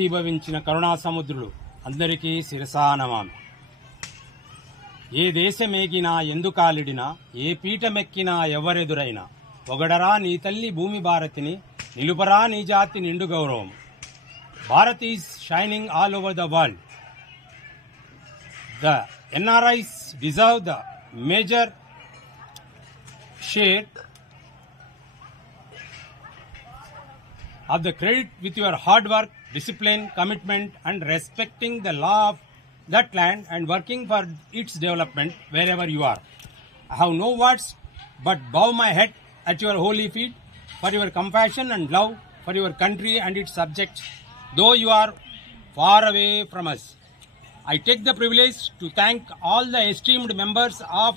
ఏకీభవించిన కరుణా సముద్రులు అందరికీ శిరసానమామి. ఏ దేశమేగినా ఎందుకాలిడినా ఏ పీఠమెక్కినా ఎవరెదురైనా పొగడరా నీ తల్లి భూమి భారతిని నిలుపరా నీ జాతి నిండు గౌరవం. Bharat is shining all over the world. The NRIs deserve the major share of the credit with your hard work, discipline, commitment and respecting the law of that land and working for its development wherever you are. I have no words but bow my head at your holy feet for your compassion and love for your country and its subjects, though you are far away from us. I take the privilege to thank all the esteemed members of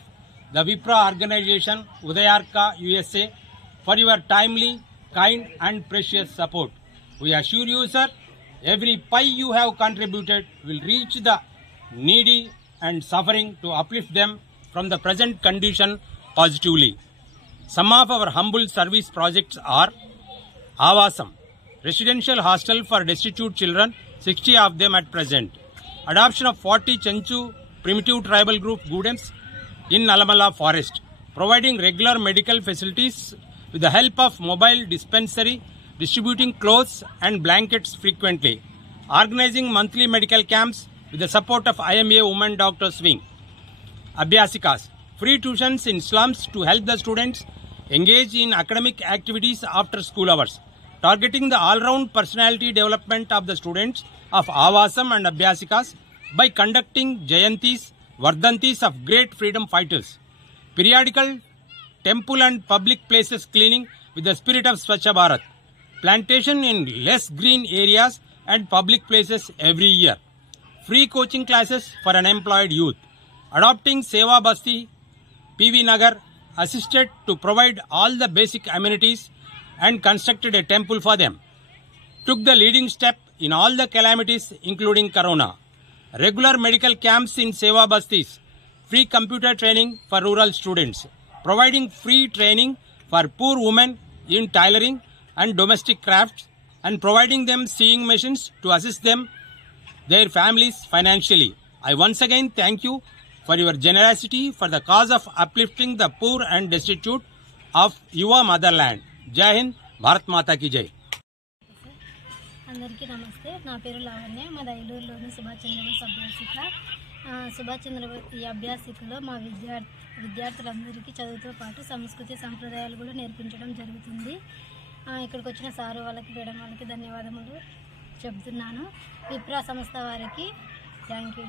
the Vipra organization Udayarka USA for your timely, kind and precious support. We assure you, sir, every pie you have contributed will reach the needy and suffering to uplift them from the present condition positively. Some of our humble service projects are Avasam, residential hostel for destitute children, 60 of them at present. Adoption of 40 Chenchu primitive tribal group Gudems in Nalamala forest. Providing regular medical facilities with the help of mobile dispensary, distributing clothes and blankets frequently. Organizing monthly medical camps with the support of IMA Women Doctors Wing. Abhyasikas, free tuitions in slums to help the students engage in academic activities after school hours. Targeting the all-round personality development of the students of Avasam and Abhyasikas by conducting Jayantis, Vardhantis of great freedom fighters. Periodical temple and public places cleaning with the spirit of Swachh Bharat. Plantation in less green areas and public places every year. Free coaching classes for unemployed youth. Adopting Seva Basti, PV Nagar, assisted to provide all the basic amenities and constructed a temple for them. Took the leading step in all the calamities including Corona. Regular medical camps in Seva Bastis. Free computer training for rural students. Providing free training for poor women in tailoring and domestic crafts and providing them sewing machines to assist them, their families financially. I once again thank you for your generosity for the cause of uplifting the poor and destitute of your motherland. Jai Hind, Bharat Mata ki Jai. అందరికీ నమస్తే. నా పేరు లావణ్య. మా దైలూరులోని సుభాష్ చంద్రబోస్ అభ్యాసిక. సుభాష్ చంద్రబోస్ ఈ అభ్యాసికలో మా విద్యార్థులందరికీ చదువుతో పాటు సంస్కృతి సంప్రదాయాలు కూడా నేర్పించడం జరుగుతుంది. ఇక్కడికి వచ్చిన సారు వాళ్ళకి మేడం వాళ్ళకి ధన్యవాదములు చెప్తున్నాను. విప్రా సంస్థ వారికి థ్యాంక్ యూ.